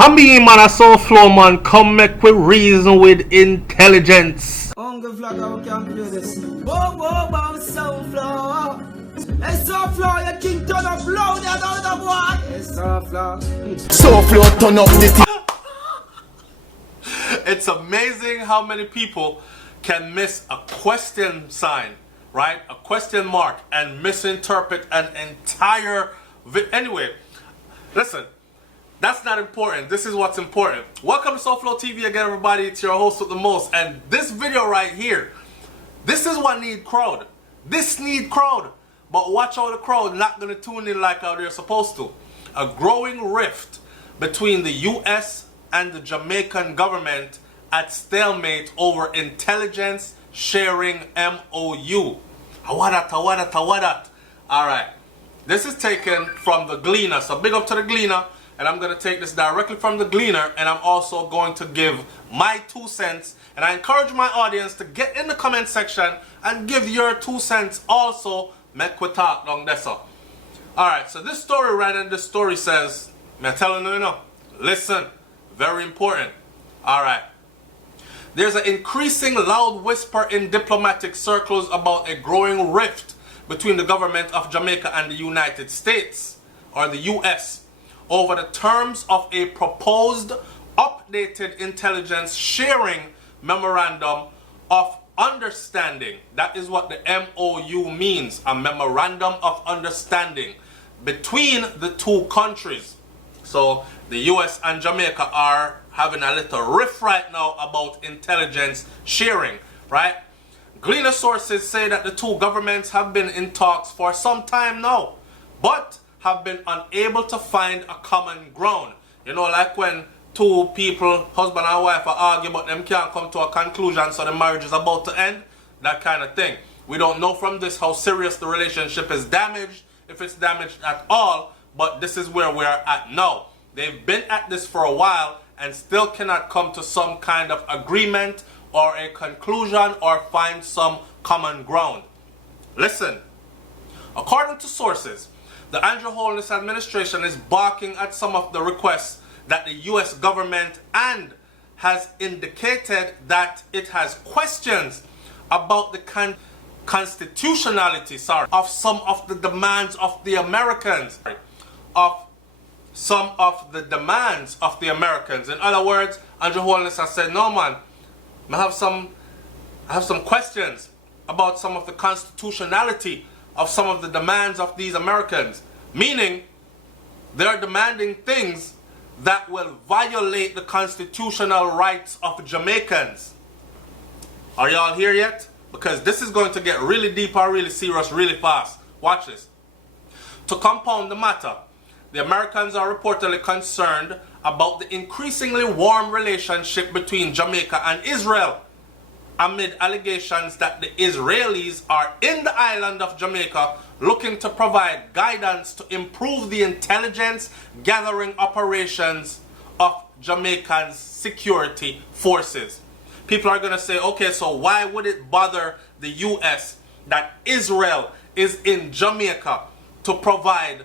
I mean, man, a SouFlo, man, come make we reason with intelligence. Uncle Vlogger, we can play this. Whoa, whoa, whoa, SouFlo. Hey, SouFlo, your king turn up loud, you know the boy. Hey, SouFlo. SouFlo turn up the It's amazing how many people can miss a question sign, right? A question mark, and misinterpret an entire anyway, listen. That's not important. This is what's important. Welcome to SouFLoTV again, everybody. It's your host with the most. And this video right here, this is what need crowd. This need crowd. But watch out, the crowd not going to tune in like how they're supposed to. A growing rift between the US and the Jamaican government at stalemate over intelligence sharing MOU. Tawadat. Alright. This is taken from the Gleaner. So big up to the Gleaner. And I'm going to take this directly from the Gleaner, and I'm also going to give my 2 cents. And I encourage my audience to get in the comment section and give your 2 cents also. Make we talk long this up. Alright, so this story right in this story says, I'm telling you, listen, very important. Alright. There's an increasing loud whisper in diplomatic circles about a growing rift between the government of Jamaica and the United States, or the US, over the terms of a proposed updated intelligence sharing memorandum of understanding. That is what the MOU means, a memorandum of understanding between the two countries. So the US and Jamaica are having a little riff right now about intelligence sharing, right? Gleaner sources say that the two governments have been in talks for some time now, but have been unable to find a common ground. You know, like when two people, husband and wife, are arguing but them can't come to a conclusion, so the marriage is about to end, that kind of thing. We don't know from this how serious the relationship is damaged, if it's damaged at all, but this is where we're at now. They've been at this for a while and still cannot come to some kind of agreement or a conclusion or find some common ground. Listen, according to sources, the Andrew Holness administration is balking at some of the requests that the US government and has indicated that it has questions about the constitutionality of some of the demands of the Americans. In other words, Andrew Holness has said, no man, I have some questions about some of the constitutionality of some of the demands of these Americans, meaning they're demanding things that will violate the constitutional rights of Jamaicans. Are y'all here yet? Because this is going to get really deep or really serious really fast. Watch this. To compound the matter, the Americans are reportedly concerned about the increasingly warm relationship between Jamaica and Israel, amid allegations that the Israelis are in the island of Jamaica looking to provide guidance to improve the intelligence gathering operations of Jamaican security forces. People are going to say, okay, so why would it bother the US that Israel is in Jamaica to provide?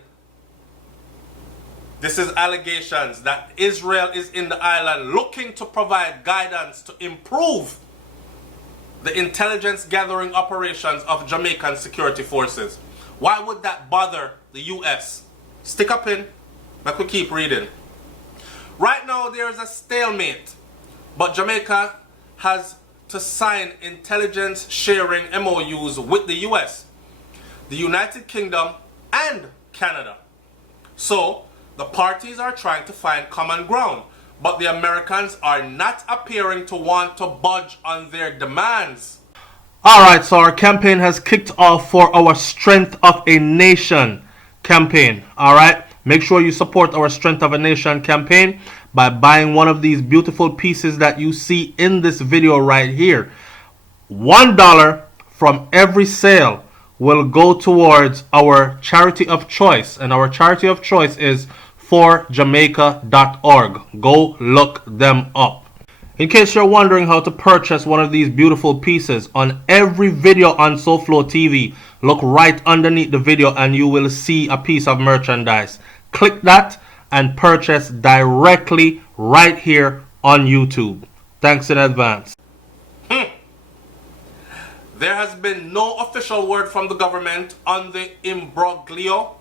This is allegations that Israel is in the island looking to provide guidance to improve the intelligence gathering operations of Jamaican security forces. Why would that bother the US? Stick up in, let me keep reading. Right now there is a stalemate, but Jamaica has to sign intelligence sharing MOUs with the US, the United Kingdom, and Canada. So the parties are trying to find common ground, but the Americans are not appearing to want to budge on their demands. Alright, so our campaign has kicked off for our Strength of a Nation campaign. Alright, make sure you support our Strength of a Nation campaign by buying one of these beautiful pieces that you see in this video right here. $1 from every sale will go towards our charity of choice, and our charity of choice is forjamaica.org. Go look them up. In case you're wondering how to purchase one of these beautiful pieces, on every video on SouFLoTV, look right underneath the video and you will see a piece of merchandise. Click that and purchase directly right here on YouTube. Thanks in advance. There has been no official word from the government on the imbroglio,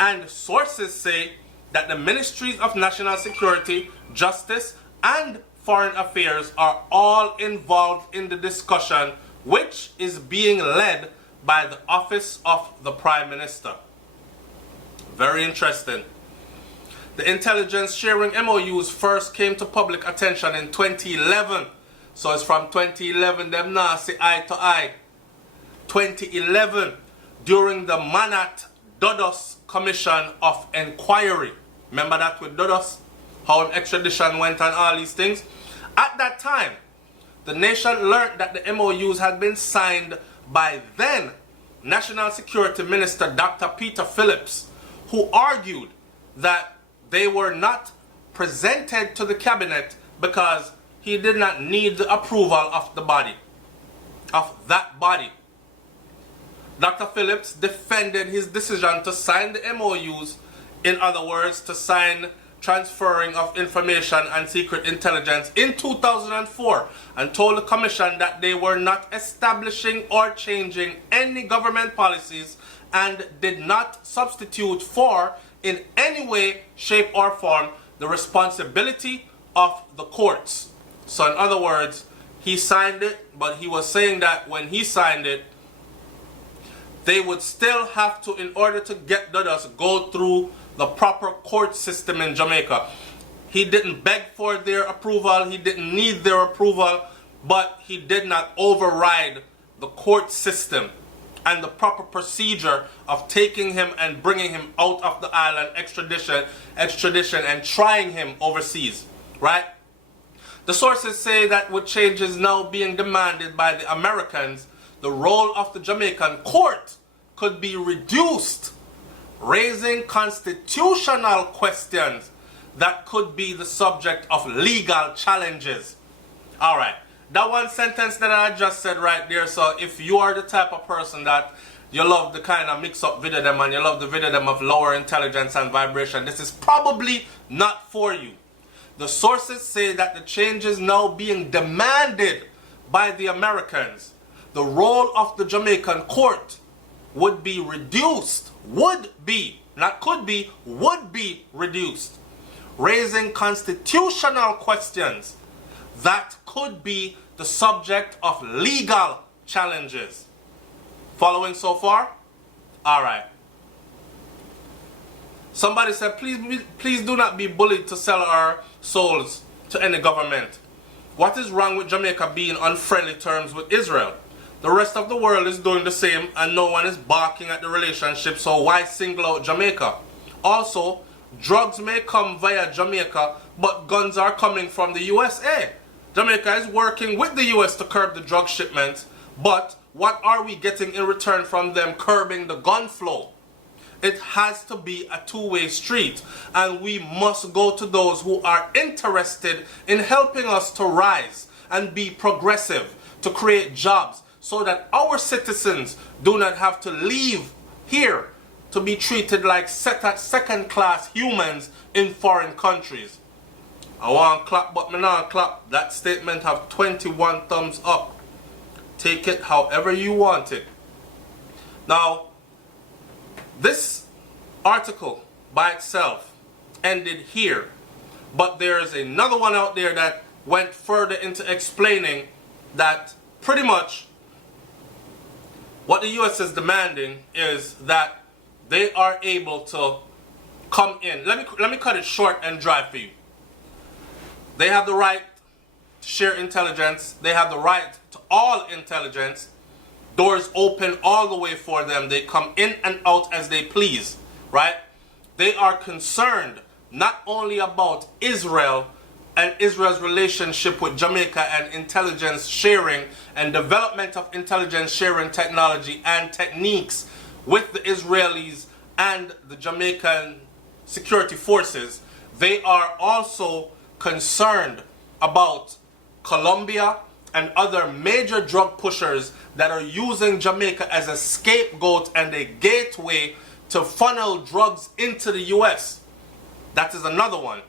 and sources say that the Ministries of National Security, Justice, and Foreign Affairs are all involved in the discussion, which is being led by the Office of the Prime Minister. Very interesting. The intelligence sharing MOUs first came to public attention in 2011. So it's from 2011, them now see eye to eye. 2011, during the Manat-Dodos Commission of Inquiry. Remember that with Dodos? How extradition went and all these things? At that time, the nation learned that the MOUs had been signed by then National Security Minister Dr. Peter Phillips, who argued that they were not presented to the cabinet because he did not need the approval of the body, of that body. Dr. Phillips defended his decision to sign the MOUs, in other words, to sign transferring of information and secret intelligence in 2004, and told the commission that they were not establishing or changing any government policies and did not substitute for, in any way, shape, or form, the responsibility of the courts. So in other words, he signed it, but he was saying that when he signed it, they would still have to, in order to get Dodos, go through the proper court system in Jamaica. He didn't beg for their approval, he didn't need their approval, but he did not override the court system and the proper procedure of taking him and bringing him out of the island, extradition and trying him overseas, right? The sources say that with changes now being demanded by the Americans, the role of the Jamaican court could be reduced, raising constitutional questions that could be the subject of legal challenges. All right, that one sentence that I just said right there, so if you are the type of person that you love the kind of mix-up video them and you love the video them of lower intelligence and vibration, this is probably not for you. The sources say that the changes now being demanded by the Americans, the role of the Jamaican court would be reduced, would be, not could be, would be reduced, raising constitutional questions that could be the subject of legal challenges. Following so far? All right. Somebody said, please do not be bullied to sell our souls to any government. What is wrong with Jamaica being on friendly terms with Israel? The rest of the world is doing the same and no one is barking at the relationship, so why single out Jamaica? Also, drugs may come via Jamaica, but guns are coming from the USA. Jamaica is working with the US to curb the drug shipments, but what are we getting in return from them curbing the gun flow? It has to be a two-way street, and we must go to those who are interested in helping us to rise and be progressive, to create jobs, so that our citizens do not have to leave here to be treated like second-class humans in foreign countries. I want to clap, but me not clap. That statement have 21 thumbs up. Take it however you want it. Now, this article by itself ended here, but there's another one out there that went further into explaining that pretty much what the US is demanding is that they are able to come in. Let me cut it short and dry for you. They have the right to share intelligence. They have the right to all intelligence. Doors open all the way for them. They come in and out as they please, right? They are concerned not only about Israel and Israel's relationship with Jamaica and intelligence sharing and development of intelligence sharing technology and techniques with the Israelis and the Jamaican security forces. They are also concerned about Colombia and other major drug pushers that are using Jamaica as a scapegoat and a gateway to funnel drugs into the US. That is another one.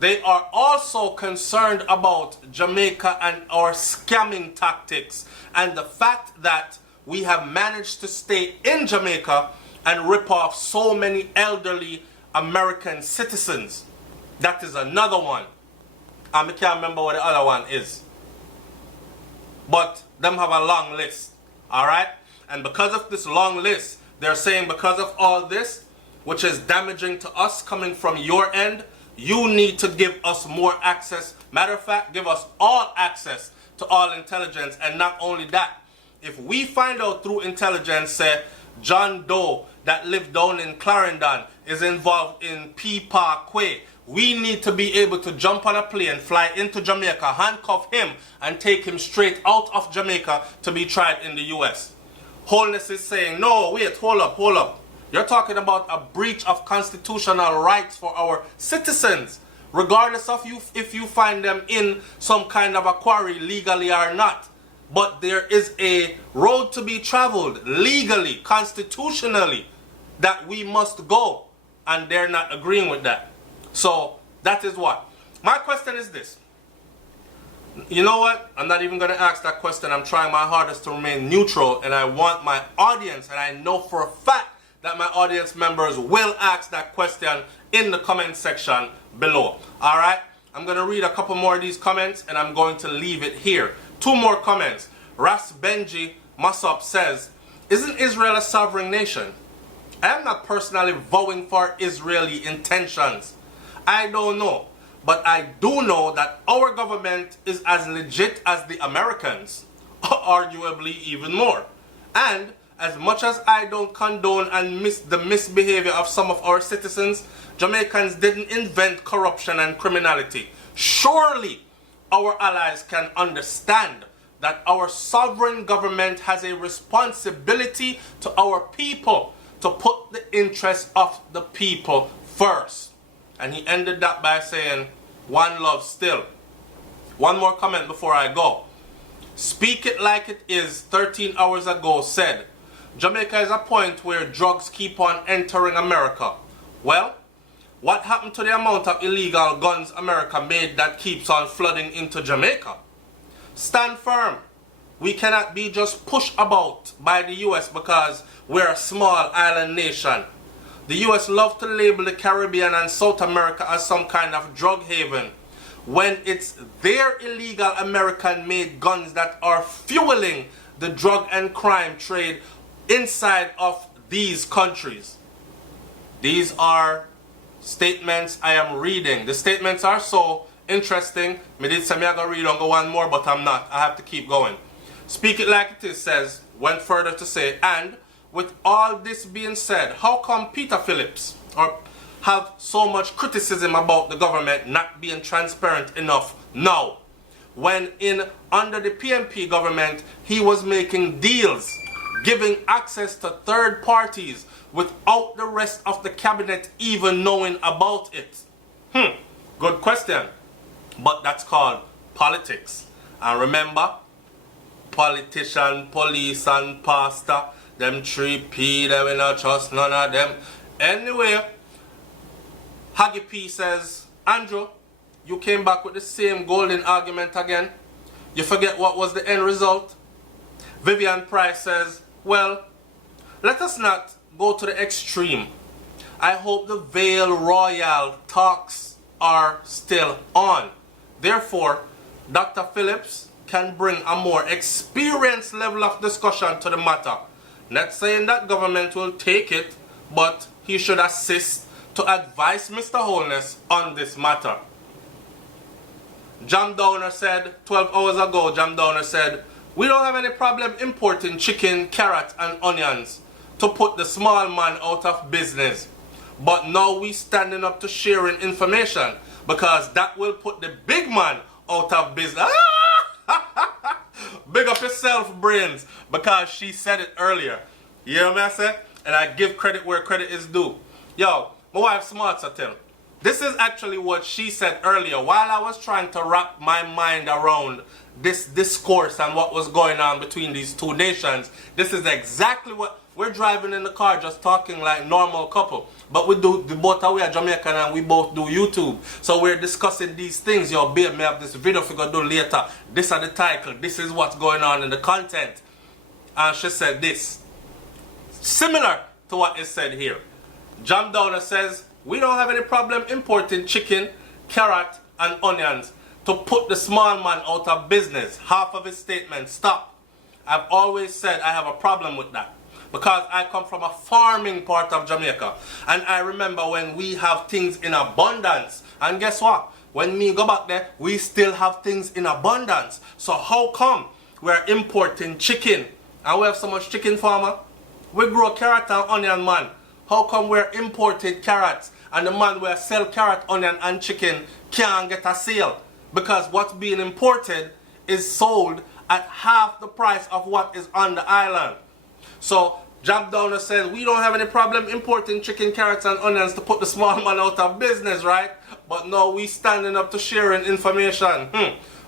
They are also concerned about Jamaica and our scamming tactics and the fact that we have managed to stay in Jamaica and rip off so many elderly American citizens. That is another one. I can't remember what the other one is. But them have a long list. Alright? And because of this long list, they're saying because of all this, which is damaging to us coming from your end, you need to give us more access. Matter of fact, give us all access to all intelligence. And not only that, if we find out through intelligence, say, John Doe that lived down in Clarendon is involved in P-Parkway, we need to be able to jump on a plane, fly into Jamaica, handcuff him, and take him straight out of Jamaica to be tried in the US. Holness is saying, no, wait, hold up. You're talking about a breach of constitutional rights for our citizens, regardless of if you find them in some kind of a quarry legally or not. But there is a road to be traveled legally, constitutionally, that we must go. And they're not agreeing with that. So that is what. My question is this. You know what? I'm not even going to ask that question. I'm trying my hardest to remain neutral. And I want my audience, and I know for a fact that my audience members will ask that question in the comment section below. Alright? I'm going to read a couple more of these comments and I'm going to leave it here. 2 more comments. Ras Benji Masop says, isn't Israel a sovereign nation? I am not personally vowing for Israeli intentions. I don't know. But I do know that our government is as legit as the Americans. Arguably even more. And as much as I don't condone and the misbehavior of some of our citizens, Jamaicans didn't invent corruption and criminality. Surely our allies can understand that our sovereign government has a responsibility to our people to put the interests of the people first. And he ended that by saying, one love still. One more comment before I go. Speak It Like It Is 13 hours ago said, Jamaica is a point where drugs keep on entering America. Well, what happened to the amount of illegal guns America made that keeps on flooding into Jamaica? Stand firm. We cannot be just pushed about by the US because we're a small island nation. The US love to label the Caribbean and South America as some kind of drug haven, when it's their illegal American-made guns that are fueling the drug and crime trade inside of these countries. These are statements I am reading. The statements are so interesting. Me did say me I gonna read and go one more, but I'm not. I have to keep going. Speak It Like It Is says, went further to say, and with all this being said, how come Peter Phillips have so much criticism about the government not being transparent enough now, when under the PNP government he was making deals, giving access to third parties without the rest of the cabinet even knowing about it? Good question. But that's called politics. And remember, politician, police and pastor, them 3P, they will not trust none of them. Anyway, Haggy P says, Andrew, you came back with the same golden argument again. You forget what was the end result? Vivian Price says, well, let us not go to the extreme. I hope the Vale Royal talks are still on. Therefore, Dr. Phillips can bring a more experienced level of discussion to the matter. Not saying that government will take it, but he should assist to advise Mr. Holness on this matter. Jam Downer said, 12 hours ago, Jam Downer said, we don't have any problem importing chicken, carrot and onions to put the small man out of business. But now we standing up to sharing information because that will put the big man out of business. Big up yourself, Brains, because she said it earlier. You hear what I say? And I give credit where credit is due. Yo, my wife smart to tell. This is actually what she said earlier while I was trying to wrap my mind around this discourse and what was going on between these two nations. This is exactly what we're driving in the car just talking like normal couple. But we do, the both of we are Jamaican and we both do YouTube. So we're discussing these things. Yo, babe, may have this video if we go do later. This is the title. This is what's going on in the content. And she said this. Similar to what is said here. Jam Downer says, we don't have any problem importing chicken, carrot, and onions to put the small man out of business. Half of his statement, stop. I've always said I have a problem with that. Because I come from a farming part of Jamaica. And I remember when we have things in abundance. And guess what? When me go back there, we still have things in abundance. So how come we're importing chicken? And we have so much chicken farmer? We grow carrot and onion, man. How come we're importing carrots and the man where sell carrot, onion and chicken can't get a sale? Because what's being imported is sold at half the price of what is on the island. So Jam Downer says we don't have any problem importing chicken, carrots and onions to put the small man out of business, right? But no, we standing up to sharing information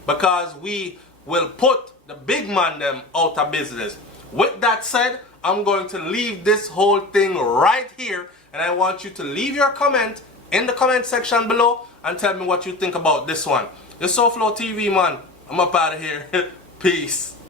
because we will put the big man them out of business. With that said, I'm going to leave this whole thing right here, and I want you to leave your comment in the comment section below and tell me what you think about this one. It's SouFLoTV, man. I'm up out of here. Peace.